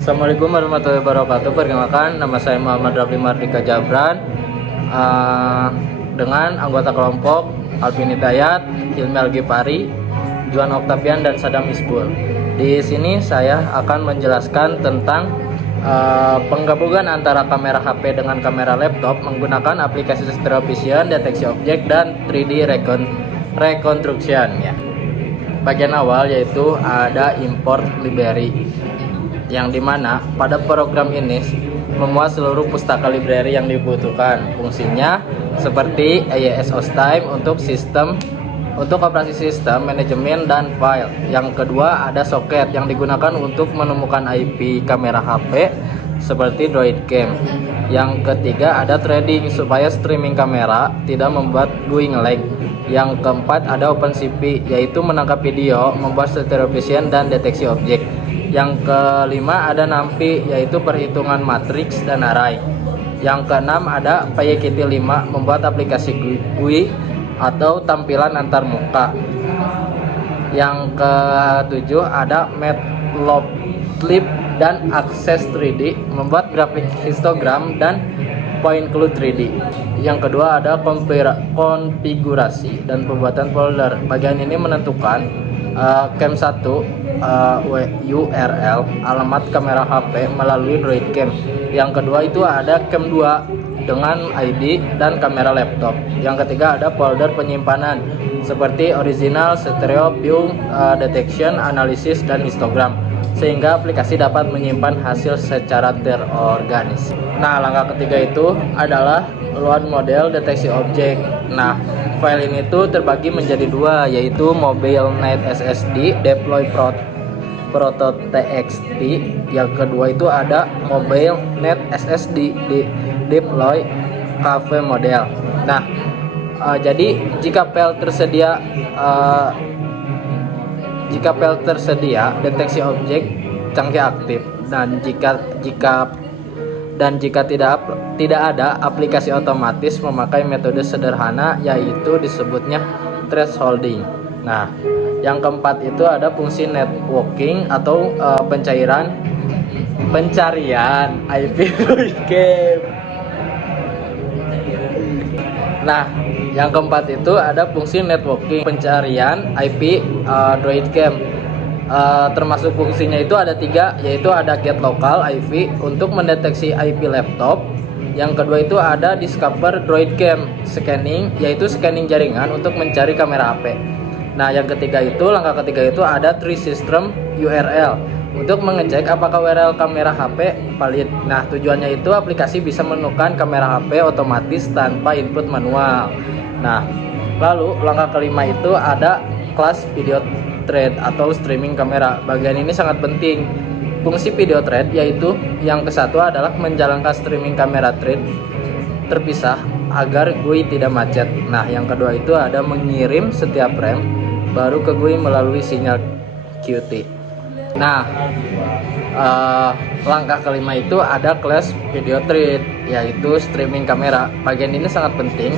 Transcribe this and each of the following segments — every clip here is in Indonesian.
Assalamualaikum warahmatullahi wabarakatuh. Perkenalkan, nama saya Muhammad Rafli Mardika Jabran, dengan anggota kelompok Alvin Hidayat, Hilmi Algifari, Juan Octavian, dan Sadam Isbul. Di sini saya akan menjelaskan tentang penggabungan antara kamera HP dengan kamera laptop menggunakan aplikasi stereo vision, deteksi objek, dan 3D reconstruction. Ya. Bagian awal yaitu ada import library, yang dimana pada program ini memuat seluruh pustaka library yang dibutuhkan. Fungsinya seperti AES-OSTime untuk operasi sistem, manajemen, dan file. Yang kedua ada soket yang digunakan untuk menemukan IP kamera HP seperti Droidcam. Yang ketiga ada threading supaya streaming kamera tidak membuat viewing lag. Yang keempat ada OpenCP, yaitu menangkap video, membuat stereo vision, dan deteksi objek. Yang kelima ada NumPy, yaitu perhitungan matriks dan array. Yang keenam ada PyKit5, membuat aplikasi GUI atau tampilan antar muka. Yang ketujuh ada Matplotlib dan Access 3D, membuat grafik histogram dan point cloud 3D. Yang kedua ada konfigurasi dan pembuatan folder. Bagian ini menentukan cam 1 URL alamat kamera HP melalui Droidcam. Yang kedua itu ada cam 2 dengan ID dan kamera laptop. Yang ketiga ada folder penyimpanan seperti original, stereo view, detection, analisis, dan histogram, sehingga aplikasi dapat menyimpan hasil secara terorganisir. Nah, langkah ketiga itu adalah load model deteksi objek. Nah, file ini tuh terbagi menjadi dua, yaitu mobile net SSD deploy proto.txt. Yang kedua itu ada mobile net SSD deploy cave model. Nah, jadi jika file tersedia deteksi objek canggih aktif, dan jika tidak ada aplikasi otomatis memakai metode sederhana, yaitu disebutnya thresholding. Nah, yang keempat itu ada fungsi networking atau pencarian IP Droidcam. Nah, yang keempat itu ada fungsi networking, pencarian IP Droidcam. Termasuk fungsinya itu ada tiga, yaitu ada get local IP untuk mendeteksi IP laptop. Yang kedua itu ada discover Droidcam scanning, yaitu scanning jaringan untuk mencari kamera HP. Nah, yang ketiga itu, langkah ketiga itu ada tree system URL untuk mengecek apakah URL kamera HP valid. Nah, tujuannya itu aplikasi bisa menemukan kamera HP otomatis tanpa input manual. Nah, lalu langkah kelima itu ada kelas video thread atau streaming kamera. Bagian ini sangat penting. Fungsi video thread yaitu yang kesatu adalah menjalankan streaming kamera thread terpisah agar GUI tidak macet. Nah, yang kedua itu ada mengirim setiap frame baru ke GUI melalui sinyal Qt. Nah, langkah kelima itu ada class video thread, yaitu streaming kamera. Bagian ini sangat penting,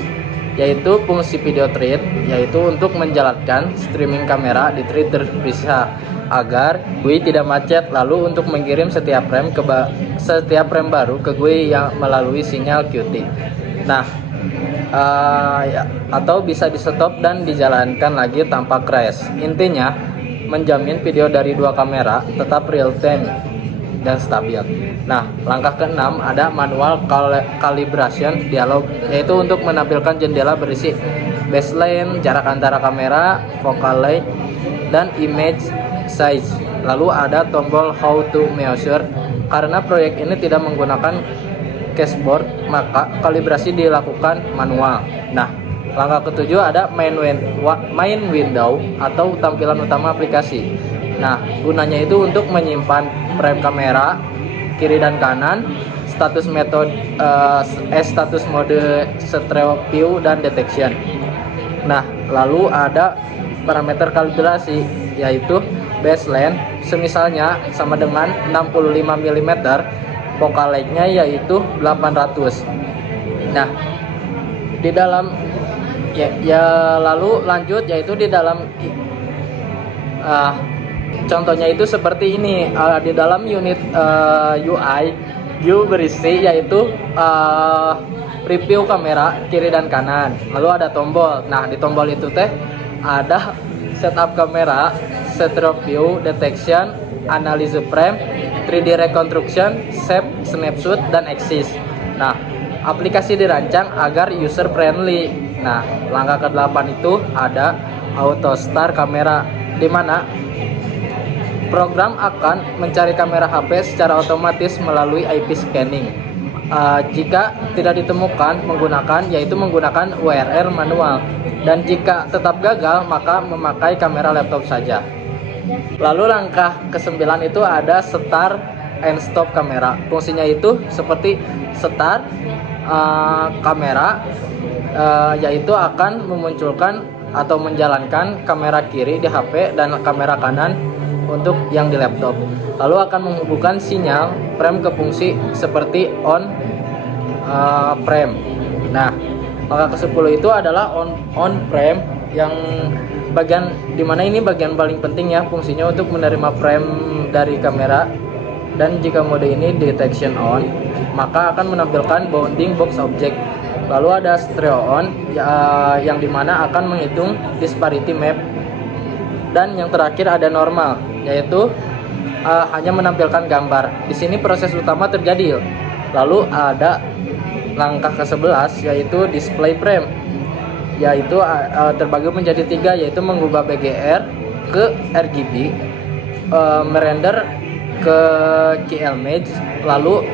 yaitu fungsi video thread yaitu untuk menjalankan streaming kamera di thread terpisah agar GUI tidak macet, lalu untuk mengirim setiap frame baru ke GUI yang melalui sinyal Qt. Nah, atau bisa di stop dan dijalankan lagi tanpa crash. Intinya menjamin video dari dua kamera tetap real time dan stabil. Nah, langkah keenam ada manual calibration dialog, yaitu untuk menampilkan jendela berisi baseline, jarak antara kamera, focal length, dan image size. Lalu ada tombol how to measure. Karena proyek ini tidak menggunakan cashboard, maka kalibrasi dilakukan manual. Nah, langkah ketujuh ada main window atau tampilan utama aplikasi. Nah, gunanya itu untuk menyimpan frame kamera kiri dan kanan, status mode stereo view dan detection. Nah, lalu ada parameter kalibrasi, yaitu baseline semisalnya sama dengan 65 mm, focal length-nya yaitu 800. Nah, di dalam lalu lanjut, yaitu di dalam Contohnya itu seperti ini, di dalam unit UI view berisi yaitu preview kamera kiri dan kanan, lalu ada tombol. Nah, di tombol itu teh ada setup kamera, stereo view, detection, analyze frame, 3D reconstruction, shape, snapshot, dan axis. Nah, aplikasi dirancang agar user friendly. Nah, langkah ke-8 itu ada auto start kamera, di mana program akan mencari kamera HP secara otomatis melalui IP scanning. Jika tidak ditemukan yaitu menggunakan URL manual, dan jika tetap gagal maka memakai kamera laptop saja. Lalu langkah ke-9 itu ada start and stop kamera. Fungsinya itu seperti start kamera, yaitu akan memunculkan atau menjalankan kamera kiri di HP dan kamera kanan untuk yang di laptop. Lalu akan menghubungkan sinyal frame ke fungsi seperti on frame. Nah, langkah ke-10 itu adalah on frame, yang bagian dimana ini bagian paling penting ya, fungsinya untuk menerima frame dari kamera. Dan jika mode ini detection on, maka akan menampilkan bounding box object. Lalu ada stereo on, yang dimana akan menghitung disparity map. Dan yang terakhir ada normal, yaitu hanya menampilkan gambar. Di sini proses utama terjadi. Lalu ada langkah ke-11 yaitu display frame, yaitu terbagi menjadi 3, yaitu mengubah BGR ke RGB, merender ke QLMage, lalu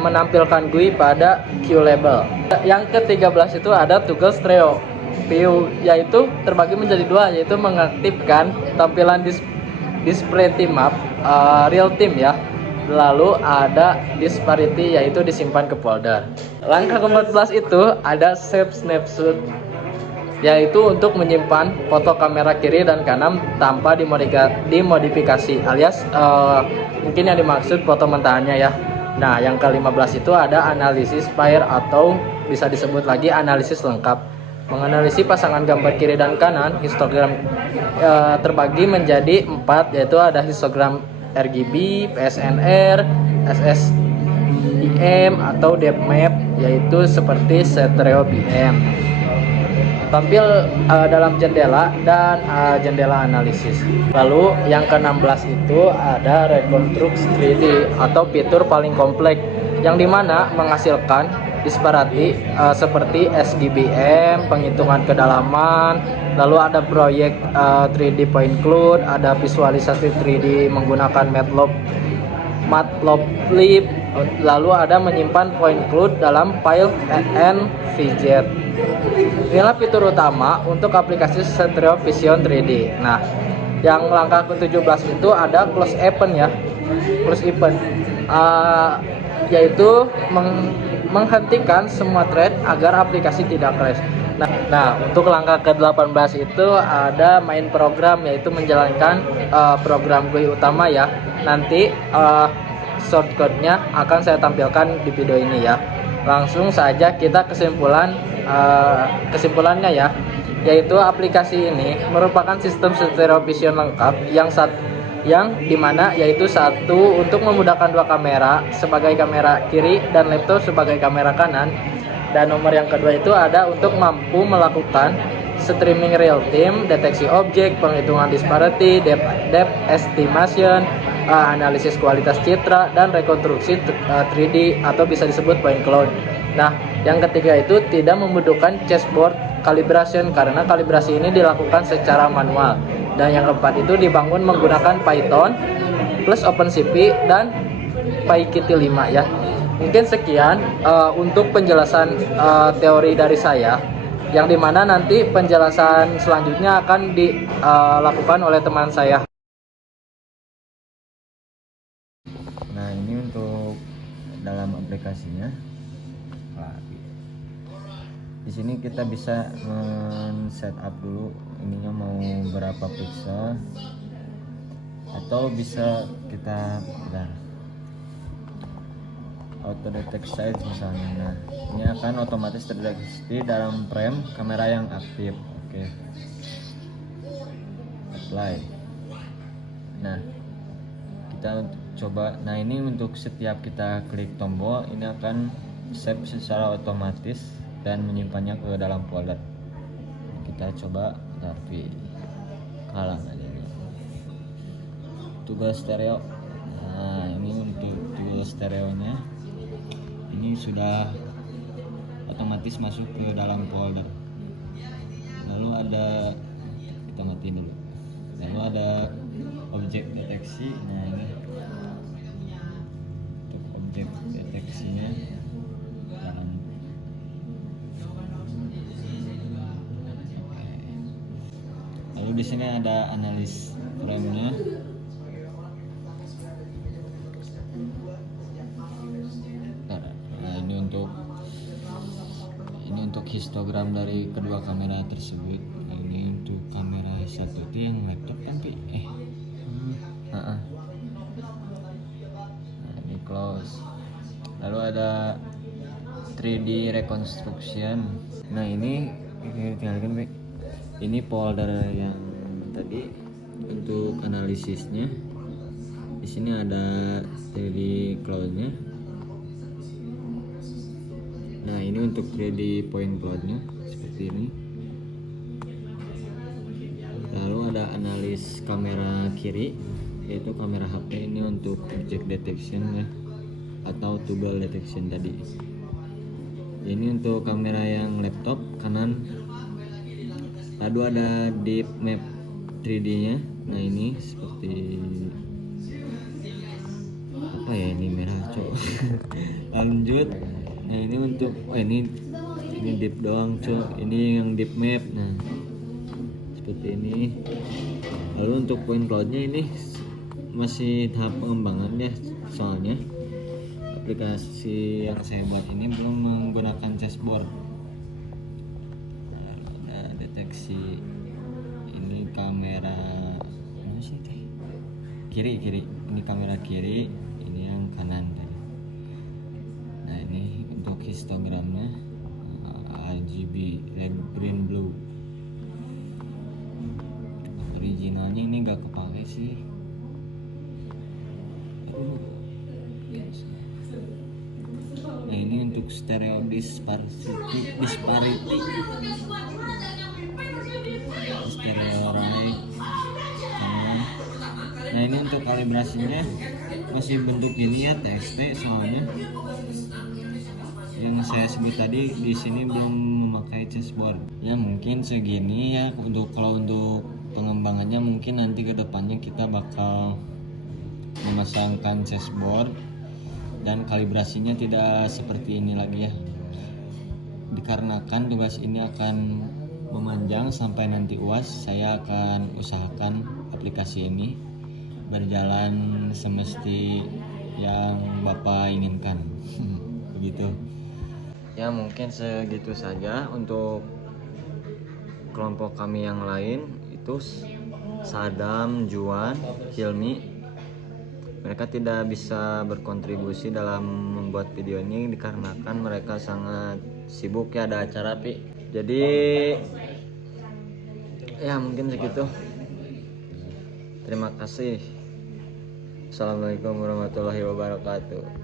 menampilkan GUI pada QLabel. Yang ke-13 itu ada toggle stereo view, yaitu terbagi menjadi 2, yaitu mengaktifkan tampilan display team map real time ya. Lalu ada disparity, yaitu disimpan ke folder. Langkah ke-14 itu ada save snapshot, yaitu untuk menyimpan foto kamera kiri dan kanan tanpa dimodifikasi, alias mungkin yang dimaksud foto mentahannya ya. Nah, yang ke-15 itu ada analisis pair, atau bisa disebut lagi analisis lengkap. Menganalisis pasangan gambar kiri dan kanan, histogram terbagi menjadi 4, yaitu ada histogram RGB, PSNR, SSIM, atau depth map, yaitu seperti stereo BM. Tampil dalam jendela dan jendela analisis. Lalu yang ke-16 itu ada reconstruct 3D, atau fitur paling kompleks, yang dimana menghasilkan disparity seperti SGBM, penghitungan kedalaman. Lalu ada proyek 3D point cloud, ada visualisasi 3D menggunakan Matplotlib. Lalu ada menyimpan point cloud dalam file NVZ. Inilah fitur utama untuk aplikasi Stereo Vision 3D. Nah, yang langkah ke-17 itu ada close event ya. Close event yaitu menghentikan semua thread agar aplikasi tidak crash. Nah, untuk langkah ke-18 itu ada main program, yaitu menjalankan program GUI utama ya. Nanti shortcut-nya akan saya tampilkan di video ini ya. Langsung saja kita kesimpulannya ya, yaitu aplikasi ini merupakan sistem stereo vision lengkap yang dimana yaitu satu untuk memudahkan dua kamera sebagai kamera kiri dan laptop sebagai kamera kanan. Dan nomor yang kedua itu ada untuk mampu melakukan streaming real time, deteksi objek, penghitungan disparity, depth estimation, analisis kualitas citra, dan rekonstruksi 3D atau bisa disebut point cloud. Nah, yang ketiga itu tidak membutuhkan chessboard calibration karena kalibrasi ini dilakukan secara manual. Dan yang keempat itu dibangun menggunakan Python plus OpenCV dan PyKit 5 ya. Mungkin sekian untuk penjelasan teori dari saya, yang dimana nanti penjelasan selanjutnya akan dilakukan oleh teman saya. Nah, ini untuk dalam aplikasinya. Di sini kita bisa men-setup dulu ininya mau berapa pixel, atau bisa kita auto detect size misalnya. Nah, ini akan otomatis terdeteksi dalam frame kamera yang aktif. Oke. Apply. Nah, kita coba. Nah, ini untuk setiap kita klik tombol ini akan save secara otomatis dan menyimpannya ke dalam folder. Kita coba, tapi kalangan ini toggle stereo. Nah, ini untuk toggle stereonya ini sudah otomatis masuk ke dalam folder. Lalu ada, kita matiin dulu. Lalu ada objek deteksi. Nah, ini untuk objek deteksinya dalam. Lalu di sini ada analis frame-nya. Nah, ini untuk histogram dari kedua kamera tersebut. Ini untuk kamera satu itu yang laptop tapi nah, ini close. Lalu ada 3D reconstruction. Nah, ini tinggalkan baik. Ini folder yang tadi untuk analisisnya. Di sini ada 3D cloud-nya. Nah, ini untuk 3D point cloud-nya seperti ini. Lalu ada analis kamera kiri, yaitu kamera HP. Ini untuk object detection ya, atau toggle detection tadi. Ini untuk kamera yang laptop kanan. Lalu ada deep map 3D-nya. Nah, ini seperti apa ya, ini merah cok. Lanjut. Nah, ini untuk ini deep doang cok. Ini yang deep map. Nah, seperti ini. Lalu untuk point cloud-nya ini masih tahap pengembangan ya, soalnya aplikasi yang saya buat ini belum menggunakan chessboard. Nah, ada deteksi. Ini kamera mana sih teh? Kiri. Ini kamera kiri, ini yang kanan teh. Nah, ini untuk histogramnya RGB, red, green, blue. Originalnya ini gak kepake sih. Nah, ini untuk stereo disparity. Stereo right. Nah, ini untuk kalibrasinya masih bentuk ini ya, TXT, soalnya yang saya sebut tadi di sini belum memakai chessboard. Ya, mungkin segini ya kalau untuk pengembangannya. Mungkin nanti kedepannya kita bakal memasangkan chessboard dan kalibrasinya tidak seperti ini lagi ya, dikarenakan tugas ini akan memanjang sampai nanti UAS. Saya akan usahakan aplikasi ini berjalan semesti yang Bapak inginkan. Begitu ya, mungkin segitu saja. Untuk kelompok kami yang lain itu Sadam, Juan, Hilmi, mereka tidak bisa berkontribusi dalam membuat video ini dikarenakan mereka sangat sibuk ya, ada acara Pi. Jadi ya mungkin segitu. Terima kasih. Assalamualaikum warahmatullahi wabarakatuh.